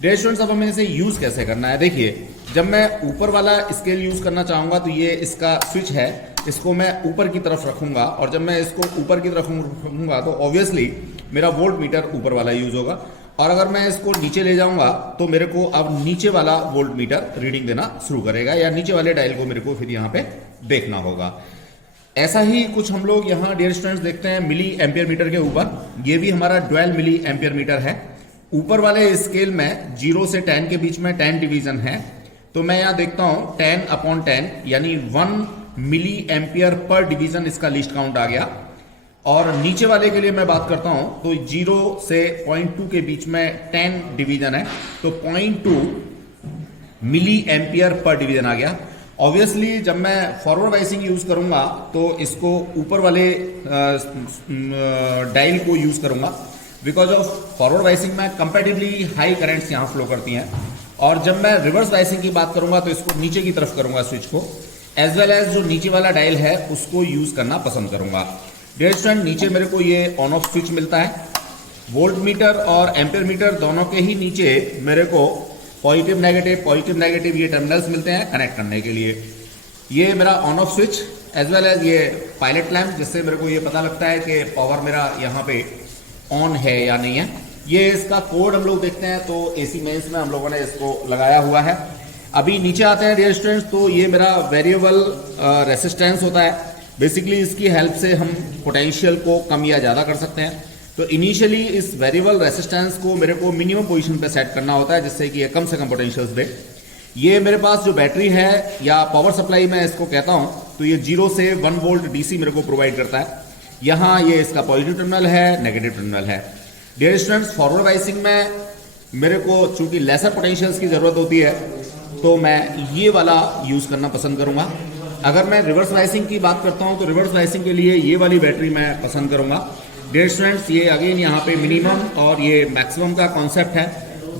डियर स्टूडेंट्स अब हमें इसे यूज कैसे करना है, देखिए जब मैं ऊपर वाला स्केल यूज करना चाहूंगा तो ये इसका स्विच है, इसको मैं ऊपर की तरफ रखूंगा, और जब मैं इसको ऊपर की तरफ रखूंगा तो ऑब्वियसली मेरा वोल्ट मीटर ऊपर वाला यूज होगा, और अगर मैं इसको नीचे ले जाऊंगा तो मेरे को अब नीचे वाला वोल्ट मीटर रीडिंग देना शुरू करेगा, या नीचे वाले डायल को मेरे को फिर यहाँ पे देखना होगा। ऐसा ही कुछ हम लोग यहाँ डियर स्टूडेंट्स देखते हैं मिली एम्पियर मीटर के ऊपर। ये भी हमारा 12 मिली एम्पियर मीटर है। ऊपर वाले स्केल में 0 से 10 के बीच में 10 डिवीजन है, तो मैं यहाँ देखता हूँ 10/10 यानी 1 मिली एम्पियर पर डिवीजन इसका लिस्ट काउंट आ गया। और नीचे वाले के लिए मैं बात करता हूं तो 0 से 0.2 के बीच में 10 डिवीजन है, तो 0.2 मिली एम्पियर पर डिवीजन आ गया। ऑब्वियसली जब मैं फॉरवर्ड वाइसिंग यूज करूंगा तो इसको ऊपर वाले डायल को यूज करूंगा, बिकॉज ऑफ फॉरवर्ड वाइसिंग में कंपैरेटिवली हाई करंट्स यहाँ फ्लो करती हैं। और जब मैं रिवर्स वाइसिंग की बात करूंगा तो इसको नीचे की तरफ करूंगा स्विच को, एज वेल एज जो नीचे वाला डायल है उसको यूज करना पसंद करूंगा। डियर स्टूडेंट, नीचे मेरे को ये ऑन ऑफ स्विच मिलता है। वोल्ट मीटर और एम्पियर मीटर दोनों के ही नीचे मेरे को पॉजिटिव नेगेटिव ये टर्मिनल्स मिलते हैं कनेक्ट करने के लिए। ये मेरा on off switch as well as ये पायलट लैम्प, जिससे मेरे को ये पता लगता है कि पावर मेरा यहाँ पे ऑन है या नहीं है। ये इसका कोड हम लोग देखते हैं तो एसी मेंस में हम लोगों ने इसको लगाया हुआ है। अभी नीचे आते हैं डियर स्टूडेंट्स, तो ये मेरा वेरिएबल रेसिस्टेंस होता है। बेसिकली इसकी हेल्प से हम पोटेंशियल को कम या ज़्यादा कर सकते हैं। तो इनिशियली इस वेरिएबल रेसिस्टेंस को मेरे को मिनिमम पोजीशन पे सेट करना होता है, जिससे कि ये कम से कम पोटेंशियल्स दे। ये मेरे पास जो बैटरी है या पावर सप्लाई मैं इसको कहता हूँ, तो ये 0 से 1 वोल्ट डीसी मेरे को प्रोवाइड करता है। यहाँ ये इसका पॉजिटिव टर्मिनल है, नेगेटिव टर्मिनल है। डियर स्टूडेंट्स, फॉरवर्ड वाइसिंग में मेरे को चूंकि लेसर पोटेंशियल्स की जरूरत होती है तो मैं ये वाला यूज करना पसंद करूंगा। अगर मैं रिवर्स वाइसिंग की बात करता हूं तो रिवर्स वाइसिंग के लिए ये वाली बैटरी मैं पसंद करूंगा। डियर स्टूडेंट्स, ये अगेन यहाँ पे मिनिमम और ये मैक्सिमम का कॉन्सेप्ट है।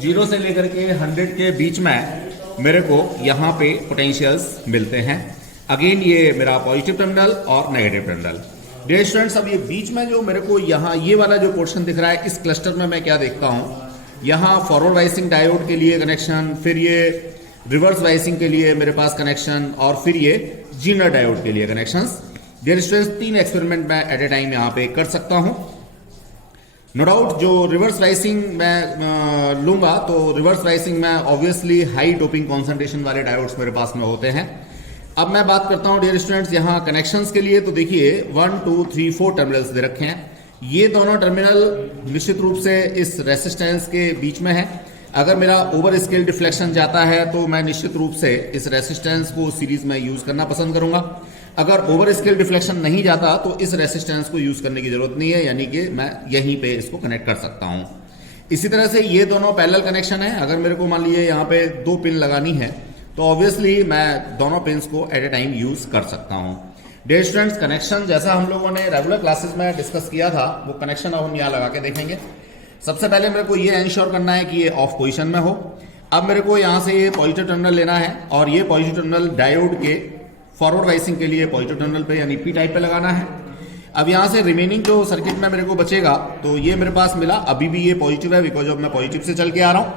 0 से लेकर के 100 के बीच में मेरे को यहाँ पे पोटेंशियल्स मिलते हैं। अगेन ये मेरा पॉजिटिव टर्मिनल और नेगेटिव टर्मिनल। डियर स्टूडेंट्स, अब ये बीच में जो मेरे को यहाँ ये वाला जो पोर्शन दिख रहा है, इस क्लस्टर में मैं क्या देखता हूँ, यहाँ फॉरवर्ड वाइसिंग डायोड के लिए कनेक्शन, फिर ये रिवर्स वाइसिंग के लिए मेरे पास कनेक्शन, और फिर ये जीनर डायोड के लिए कनेक्शंस। डियर स्टूडेंट्स, 3 एक्सपेरिमेंट मैं एट ए टाइम यहाँ पे कर सकता हूँ। नो डाउट जो रिवर्स वाइसिंग मैं लूंगा तो रिवर्स वाइसिंग में ऑब्वियसली हाई डोपिंग कॉन्सेंट्रेशन वाले डायोड्स मेरे पास में होते हैं। अब मैं बात करता हूँ डियर स्टूडेंट्स यहाँ कनेक्शंस के लिए, तो देखिए 1 2 3 4 टर्मिनल्स दे रखे हैं। ये दोनों टर्मिनल निश्चित रूप से इस रेसिस्टेंस के बीच में है। अगर मेरा ओवर स्केल डिफ्लेक्शन जाता है तो मैं निश्चित रूप से इस रेसिस्टेंस को सीरीज में यूज करना पसंद करूंगा। अगर ओवर स्केल डिफ्लेक्शन नहीं जाता तो इस रेसिस्टेंस को यूज करने की जरूरत नहीं है, यानी कि मैं यहीं पे इसको कनेक्ट कर सकता हूं। इसी तरह से ये दोनों पैरेलल कनेक्शन है। अगर मेरे को मान लीजिए यहाँ पे 2 पिन लगानी है तो ऑब्वियसली मैं दोनों पिन्स को एट ए टाइम यूज कर सकता हूँ। डियर स्टूडेंट्स, कनेक्शन जैसा हम लोगों ने रेगुलर क्लासेस में डिस्कस किया था वो कनेक्शन अब हम यहाँ लगा के देखेंगे। सबसे पहले मेरे को ये एंश्योर करना है कि ये ऑफ पोजीशन में हो। अब मेरे को यहाँ से ये पॉजिटिव टर्मिनल लेना है और ये पॉजिटिव टर्मिनल डायोड के फॉरवर्ड वाइसिंग के लिए पॉजिटिव टर्मिनल पे यानी पी टाइप पे लगाना है। अब यहाँ से रिमेनिंग जो सर्किट में मेरे को बचेगा तो ये मेरे पास मिला, अभी भी ये पॉजिटिव है बिकॉज ऑफ मैं पॉजिटिव से चल के आ रहा हूँ।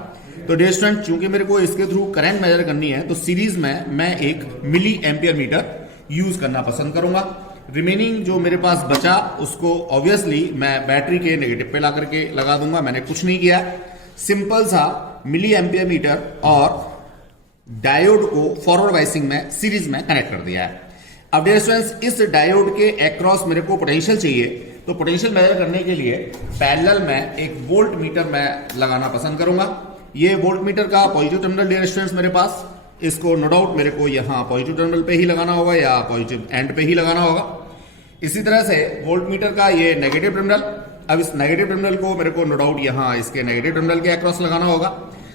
तो डियर स्टूडेंट, चूंकि मेरे को इसके थ्रू करंट मेजर करनी है तो सीरीज में मैं एक मिली एम्पियर मीटर यूज करना पसंद करूंगा। रिमेनिंग जो मेरे पास बचा उसको ऑब्वियसली मैं बैटरी के नेगेटिव पे ला करके लगा दूंगा। मैंने कुछ नहीं किया, सिंपल सा मिली एम्पियर मीटर और डायोड को फॉरवर्ड वाइसिंग में सीरीज में कनेक्ट कर दिया है। अब डियर स्टूडेंट्स, इस डायोड के अक्रॉस मेरे को पोटेंशियल चाहिए, तो पोटेंशियल मेजर करने के लिए पैरेलल में एक वोल्ट मीटर मैं लगाना पसंद करूंगा। ये वोल्ट मीटर का पॉजिटिव टर्मिनल डियर स्टूडेंट्स मेरे पास, इसको नो डाउट मेरे को यहाँ पॉजिटिव टर्मिनल पे ही लगाना होगा या पॉजिटिव एंड पे ही लगाना होगा। इसी तरह से वोल्ट मीटर का ये नेगेटिव टर्मिनल, अब इस नेगेटिव टर्मिनल को मेरे को नो डाउट यहाँ इसके नेगेटिव टर्मिनल के अक्रॉस लगाना होगा।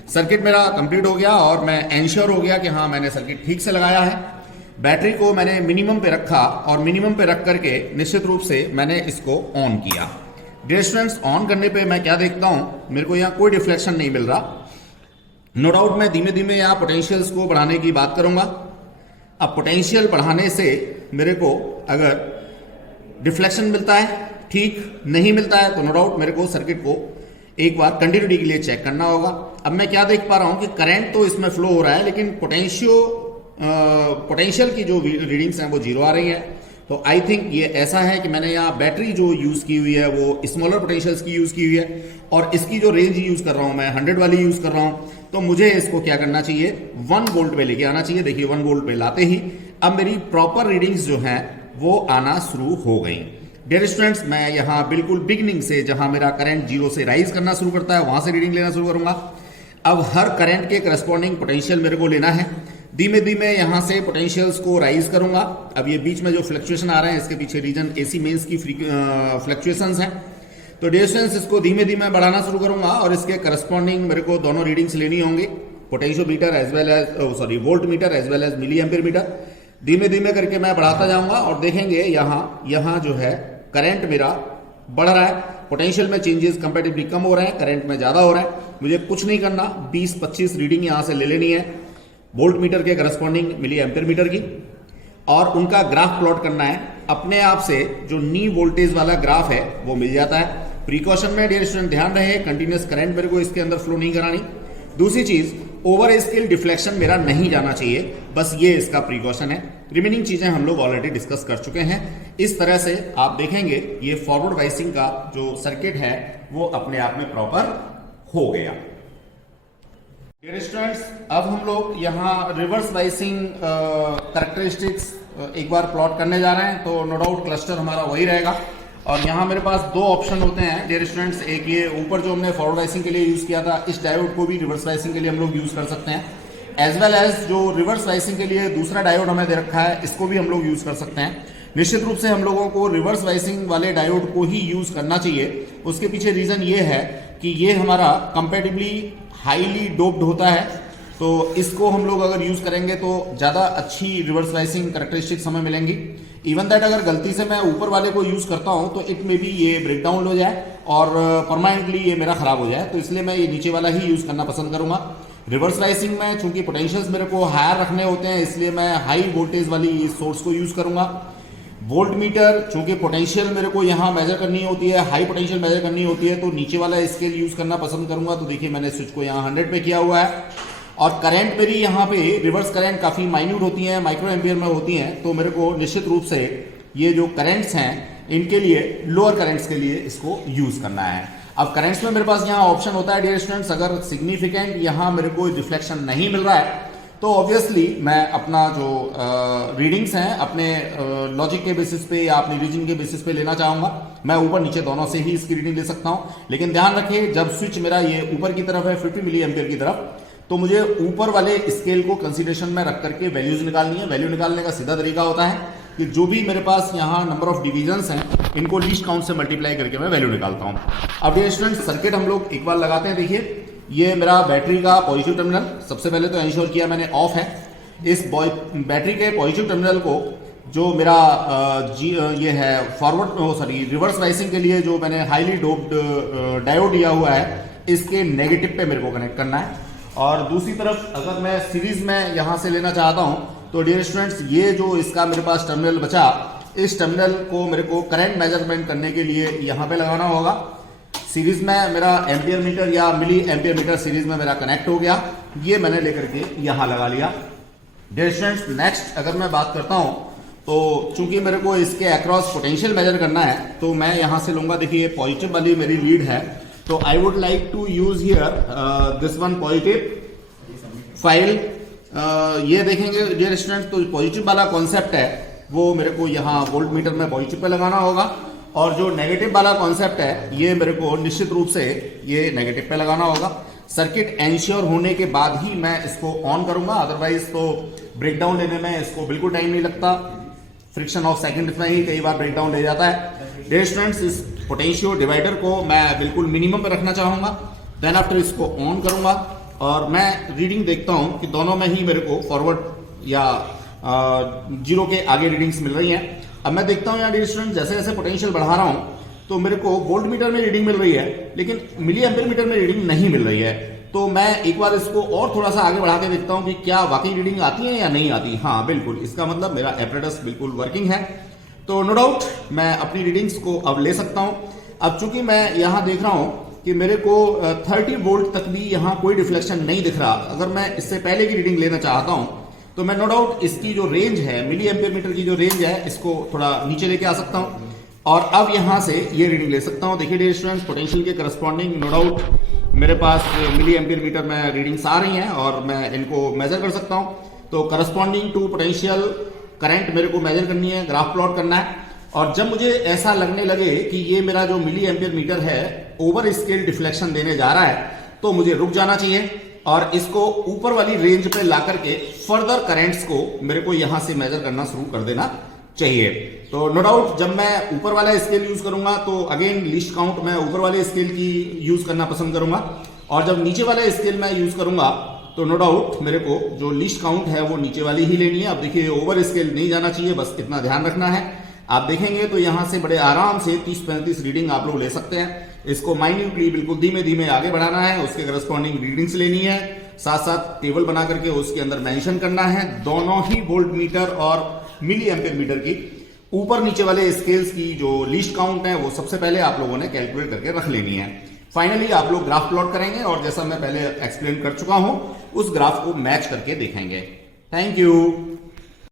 सर्किट मेरा कंप्लीट हो गया और मैं एंश्योर हो गया कि हाँ मैंने सर्किट ठीक से लगाया है। बैटरी को मैंने मिनिमम पे रखा और मिनिमम पे रख करके निश्चित रूप से मैंने इसको ऑन किया। डियर स्टूडेंट्स, ऑन करने पे मैं क्या देखता हूं, मेरे को यहाँ कोई डिफ्लेक्शन नहीं मिल रहा। नो डाउट मैं धीमे धीमे यहाँ पोटेंशियल्स को बढ़ाने की बात करूंगा। अब पोटेंशियल बढ़ाने से मेरे को अगर डिफ्लेक्शन मिलता है ठीक, नहीं मिलता है तो नो डाउट मेरे को सर्किट को एक बार कंटिन्यूटी के लिए चेक करना होगा। अब मैं क्या देख पा रहा हूं कि करंट तो इसमें फ्लो हो रहा है लेकिन पोटेंशियल की जो रीडिंग्स हैं वो 0 आ रही है। तो आई थिंक ये ऐसा है कि मैंने यहाँ बैटरी जो यूज की हुई है वो स्मॉलर पोटेंशियल्स की यूज की हुई है और इसकी जो रेंज यूज कर रहा हूं मैं 100 वाली यूज कर रहा हूं। तो मुझे इसको क्या करना चाहिए, 1 वोल्ट पे लेके आना चाहिए। देखिए 1 वोल्ट पे लाते ही अब मेरी प्रॉपर रीडिंग्स जो हैं वो आना शुरू हो गई। डियर स्टूडेंट्स, मैं यहाँ बिल्कुल बिगनिंग से जहां मेरा करंट 0 से राइज करना शुरू करता है वहां से रीडिंग लेना शुरू करूंगा। अब हर करंट के करस्पॉन्डिंग पोटेंशियल मेरे को लेना है। धीमे धीमे यहां से पोटेंशियल्स को राइज करूंगा। अब ये बीच में जो फ्लक्चुएशन आ रहे हैं इसके पीछे रीजन एसी मेंस की फ्लक्चुएशंस हैं। तो डियर स्टूडेंट्स, इसको धीमे धीमे बढ़ाना शुरू करूंगा और इसके करस्पॉन्डिंग मेरे को दोनों रीडिंग्स लेनी होंगी। Potentiometer as well as volt meter as well as milli ampere meter. धीमे धीमे करके मैं बढ़ाता जाऊंगा और देखेंगे यहाँ जो है करंट मेरा बढ़ रहा है, पोटेंशियल में चेंजेस कंपैरेटिवली कम हो रहे हैं, करंट में ज्यादा हो रहा है। मुझे कुछ नहीं करना, 20-25 रीडिंग यहां से ले लेनी है वोल्ट मीटर के करस्पॉन्डिंग मिली एम्पियर मीटर की, और उनका ग्राफ प्लॉट करना है। अपने आप से जो नी वोल्टेज वाला ग्राफ है वो मिल जाता है। प्रिकॉशन में डियर स्टूडेंट ध्यान रहे, कंटिन्यूअस करंट मेरे को इसके अंदर फ्लो नहीं करानी। दूसरी चीज, ओवर स्केल डिफ्लेक्शन मेरा नहीं जाना चाहिए, बस ये इसका प्रिकॉशन है। रिमेनिंग चीजें हम लोग ऑलरेडी डिस्कस कर चुके हैं। इस तरह से आप देखेंगे ये फॉरवर्ड वाइसिंग का जो सर्किट है वो अपने आप में प्रॉपर हो गया। डियर स्टूडेंट्स, अब हम लोग यहाँ रिवर्स वाइसिंग कैरेक्टरिस्टिक्स एक बार प्लॉट करने जा रहे हैं, तो नो डाउट क्लस्टर हमारा वही रहेगा। और यहाँ मेरे पास दो ऑप्शन होते हैं डियर स्टूडेंट्स, एक ये ऊपर जो हमने फॉरवर्ड वाइसिंग के लिए यूज किया था, इस डायोड को भी रिवर्स वाइसिंग के लिए हम लोग यूज कर सकते हैं, एज वेल एज जो रिवर्स वाइसिंग के लिए दूसरा डायोड हमें दे रखा है इसको भी हम लोग यूज कर सकते हैं। निश्चित रूप से हम लोगों को रिवर्स वाइसिंग वाले डायोड को ही यूज करना चाहिए। उसके पीछे रीजन ये है कि ये हमारा कंपैरेटिवली हाईली डोप्ड होता है, तो इसको हम लोग अगर यूज करेंगे तो ज्यादा अच्छी रिवर्स वाइसिंग कैरेक्टरिस्टिक्स हमें मिलेंगी। इवन दैट अगर गलती से मैं ऊपर वाले को यूज करता हूं तो इट में भी ये ब्रेक डाउन हो जाए और परमानेंटली ये मेरा खराब हो जाए, तो इसलिए मैं ये नीचे वाला ही यूज करना पसंद करूंगा। रिवर्स वाइसिंग में चूंकि पोटेंशियल्स मेरे को हायर रखने होते हैं, इसलिए मैं हाई वोल्टेज वाली सोर्स को यूज करूंगा। वोल्ट मीटर चूंकि पोटेंशियल मेरे को यहाँ मेजर करनी होती है, हाई पोटेंशियल मेजर करनी होती है, तो नीचे वाला स्केल यूज करना पसंद करूंगा। तो देखिए मैंने स्विच को यहाँ 100 पे किया हुआ है, और करंट मेरी यहाँ पे रिवर्स करंट काफी माइन्यूट होती है, माइक्रो एम्पियर में होती हैं, तो मेरे को निश्चित रूप से ये जो करंट्स हैं इनके लिए, लोअर करंट्स के लिए इसको यूज करना है। अब करंट्स में मेरे पास यहाँ ऑप्शन होता है डियर स्टूडेंट्स, अगर सिग्निफिकेंट यहाँ मेरे को रिफ्लेक्शन नहीं मिल रहा है तो ऑब्वियसली मैं अपना जो रीडिंग्स हैं अपने लॉजिक के बेसिस पे या अपनी रीजन के बेसिस पे लेना चाहूंगा। मैं ऊपर नीचे दोनों से ही इसकी रीडिंग ले सकता हूं, लेकिन ध्यान रखिए जब स्विच मेरा ये ऊपर की तरफ है 50 मिली एम्पियर की तरफ, तो मुझे ऊपर वाले स्केल को कंसीडरेशन में रख करके वैल्यूज निकालनी है। वैल्यू निकालने का सीधा तरीका होता है कि जो भी मेरे पास यहाँ नंबर ऑफ डिविजन्स हैं इनको लीस्ट काउंट से मल्टीप्लाई करके मैं वैल्यू निकालता हूँ। अब ये स्टूडेंट सर्किट हम लोग एक बार लगाते हैं। देखिए ये मेरा बैटरी का पॉजिटिव टर्मिनल सबसे पहले तो इंश्योर किया मैंने ऑफ है। इस बैटरी के पॉजिटिव टर्मिनल को जो मेरा ये है रिवर्स वाइसिंग के लिए जो मैंने हाईली डोप्ड डायोड दिया हुआ है, इसके नेगेटिव पे मेरे को कनेक्ट करना है। और दूसरी तरफ अगर मैं सीरीज में यहां से लेना चाहता हूं तो डियर स्टूडेंट्स ये जो इसका मेरे पास टर्मिनल बचा, इस टर्मिनल को मेरे को करंट मेजरमेंट करने के लिए यहां पे लगाना होगा। सीरीज में मेरा एम्पियर मीटर या मिली एम्पियर मीटर सीरीज में मेरा कनेक्ट हो गया, ये मैंने लेकर के यहां लगा लिया। डियर स्टूडेंट्स नेक्स्ट अगर मैं बात करता हूं तो चूंकि मेरे को इसके अक्रॉस पोटेंशियल मेजर करना है, तो मैं यहां से लूंगा। देखिए पॉजिटिव वाली मेरी लीड है, तो I would like to use here this one positive file. ये देखेंगे डियर स्टूडेंट्स, तो पॉजिटिव वाला कॉन्सेप्ट है वो मेरे को यहाँ वोल्ट मीटर में पॉजिटिव पे लगाना होगा, और जो नेगेटिव वाला कॉन्सेप्ट है ये मेरे को निश्चित रूप से ये नेगेटिव पे लगाना होगा। सर्किट एंश्योर होने के बाद ही मैं इसको ऑन करूंगा, अदरवाइज तो ब्रेकडाउन लेने में इसको बिल्कुल टाइम नहीं लगता। फ्रिक्शन ऑफ सेकंड में ही कई बार ब्रेकडाउन ले जाता है। डियर स्टूडेंट्स इस पोटेंशियो डिवाइडर को मैं बिल्कुल मिनिमम पे रखना चाहूंगा, देन आफ्टर इसको ऑन करूंगा और मैं रीडिंग देखता हूं कि दोनों में ही मेरे को फॉरवर्ड या जीरो के आगे रीडिंग्स मिल रही हैं। अब मैं देखता हूं यहाँ डियर स्टूडेंट जैसे जैसे पोटेंशियल बढ़ा रहा हूं तो मेरे को वोल्ट मीटर में रीडिंग मिल रही है, लेकिन मिली एम्पियर मीटर में रीडिंग नहीं मिल रही है। तो मैं एक बार इसको और थोड़ा सा आगे बढ़ा के देखता हूं कि क्या वाकई रीडिंग आती है या नहीं आती। हाँ बिल्कुल, इसका मतलब मेरा एपरेटस बिल्कुल वर्किंग है, तो नो डाउट मैं अपनी रीडिंग्स को अब ले सकता हूं। अब चूंकि मैं यहां देख रहा हूं कि मेरे को 30 वोल्ट तक भी यहां कोई डिफ्लेक्शन नहीं दिख रहा, अगर मैं इससे पहले की रीडिंग लेना चाहता हूं तो मैं नो डाउट इसकी जो रेंज है, मिली एम्पियर मीटर की जो रेंज है, इसको थोड़ा नीचे लेके आ सकता हूं और अब यहां से ये रीडिंग ले सकता हूं। देखिए डियर स्टूडेंट्स पोटेंशियल के करस्पॉन्डिंग नो डाउट मेरे पास मिली एम्पियर मीटर में रीडिंग्स आ रही हैं और मैं इनको मेजर कर सकता हूं। तो करस्पॉन्डिंग टू पोटेंशियल करंट मेरे को मेजर करनी है, ग्राफ प्लॉट करना है, और जब मुझे ऐसा लगने लगे कि ये मेरा जो मिली एम्पियर मीटर है ओवर स्केल डिफ्लेक्शन देने जा रहा है, तो मुझे रुक जाना चाहिए और इसको ऊपर वाली रेंज पे ला करके फर्दर करंट्स को मेरे को यहां से मेजर करना शुरू कर देना चाहिए। तो नो डाउट जब मैं ऊपर वाला स्केल यूज करूंगा तो अगेन लीस्ट काउंट मैं ऊपर वाले स्केल की यूज करना पसंद करूंगा, और जब नीचे वाले स्केल में यूज करूंगा तो नो डाउट मेरे को जो लीस्ट काउंट है वो नीचे वाली ही लेनी है। अब देखिए ओवर स्केल नहीं जाना चाहिए, बस इतना ध्यान रखना है। आप देखेंगे तो यहां से बड़े आराम से 30-35 रीडिंग आप लोग ले सकते हैं। इसको माइन्यूटली बिल्कुल धीमे धीमे आगे बढ़ाना है, उसके करस्पॉन्डिंग रीडिंग्स लेनी है, साथ साथ टेबल बना करके उसके अंदर मेंशन करना है दोनों ही वोल्ट मीटर और मिली एम्पियर मीटर की ऊपर नीचे वाले स्केल्स की जो लीस्ट काउंट है वो सबसे पहले आप लोगों ने कैलकुलेट करके रख लेनी है। फाइनली आप लोग ग्राफ प्लॉट करेंगे और जैसा मैं पहले एक्सप्लेन कर चुका हूं उस ग्राफ को मैच करके देखेंगे। Thank you.